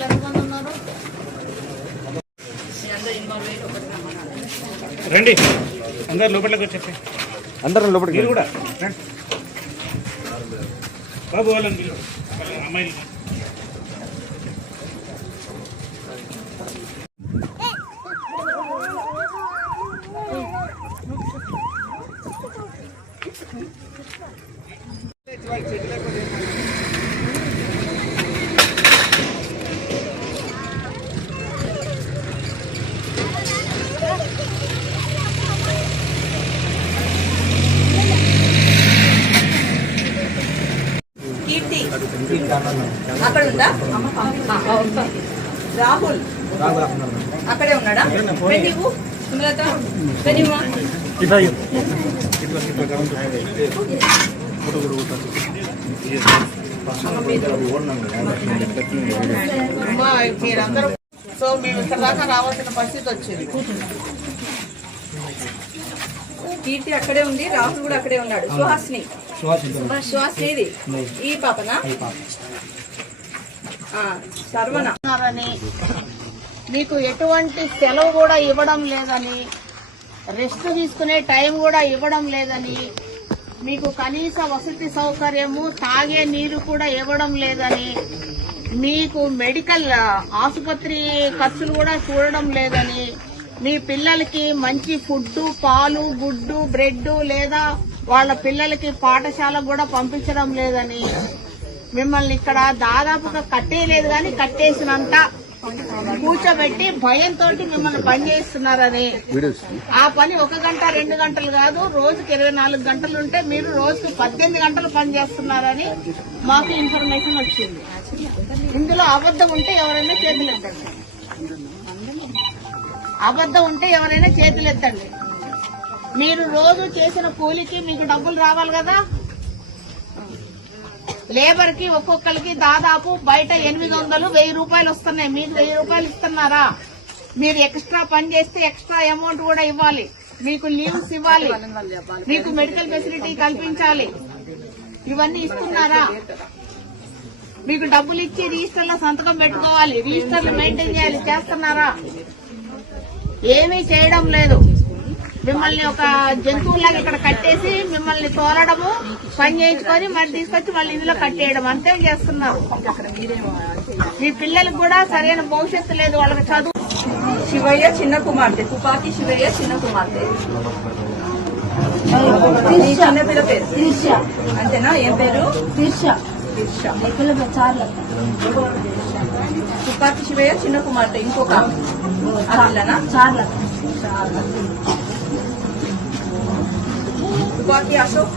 వాళ్ళు ఎంతమంది ఉన్నారు? రండి అందరు లోపలికి వచ్చేసి అందరం లోపలికి మీరు కూడా రండి బాబు వాళ్ళని అమ్మాయిలు అక్కడ ఉందా? రాహుల్ అక్కడే ఉన్నాడా? నువ్వు సుమలత మీరందరూ సో మేము ఇక్కడ దాకా రావాల్సిన పరిస్థితి వచ్చింది. కీర్తి అక్కడే ఉంది, రాహుల్ కూడా అక్కడే ఉన్నాడు. సుహాసిని ఈ పాపనా? శర్వణని మీకు ఎటువంటి సెలవు కూడా ఇవ్వడం లేదని, రెస్ట్ తీసుకునే టైం కూడా ఇవ్వడం లేదని, మీకు కనీస వసతి సౌకర్యము తాగే నీరు కూడా ఇవ్వడం లేదని, మీకు మెడికల్ ఆసుపత్రి ఖర్చులు కూడా చూడడం లేదని, మీ పిల్లలకి మంచి ఫుడ్, పాలు, గుడ్డు, బ్రెడ్ లేదా వాళ్ళ పిల్లలకి పాఠశాల కూడా పంపించడం లేదని, మిమ్మల్ని ఇక్కడ దాదాపుగా కట్టేయలేదు కానీ కట్టేసినంత కూర్చోబెట్టి భయంతో మిమ్మల్ని పని చేస్తున్నారని, ఆ పని 1 గంట 2 గంటలు కాదు, రోజుకి 24 గంటలు ఉంటే మీరు రోజుకి 18 గంటలు పని చేస్తున్నారని మాకు ఇన్ఫర్మేషన్ వచ్చింది. ఇందులో అబద్ధం ఉంటే ఎవరైనా చేతులు ఎత్తండి. అబద్ధం ఉంటే ఎవరైనా చేతులు ఎత్తండి. మీరు రోజు చేసిన కూలికి మీకు డబ్బులు రావాలి కదా. లేబర్ కి ఒక్కొక్కరికి దాదాపు బయట 800, 1000 రూపాయలు వస్తున్నాయి. మీకు 1000 రూపాయలు ఇస్తున్నారా? మీరు ఎక్స్ట్రా పని చేస్తే ఎక్స్ట్రా అమౌంట్ కూడా ఇవ్వాలి. మీకు లీవ్స్ ఇవ్వాలి, మీకు మెడికల్ ఫెసిలిటీ కల్పించాలి. ఇవన్నీ ఇస్తున్నారా? మీకు డబ్బులు ఇచ్చి రిజిస్టర్ లో సంతకం పెట్టుకోవాలి, రిజిస్టర్లు మెయింటైన్ చేయాలి. చేస్తున్నారా? ఏమీ చేయడం లేదు. మిమ్మల్ని ఒక జంతువులాగా ఇక్కడ కట్టేసి మిమ్మల్ని తోలడము, పని చేయించుకొని మరి తీసుకొచ్చి మళ్ళీ ఇందులో కట్టేయడం అంతే చేస్తున్నారు. మీ పిల్లలకు కూడా సరైన భవిష్యత్తు లేదు, వాళ్ళకి చదువు. శివయ్య చిన్న కుమార్తె, తుపాకి శివయ్య చిన్న కుమార్తె. చిన్న పిల్ల పేరు అంతేనా? ఏం పేరు? తుపాకి శివయ్య చిన్న కుమార్తె. ఇంకొక పిల్లనా? తుపాకి అశోక్.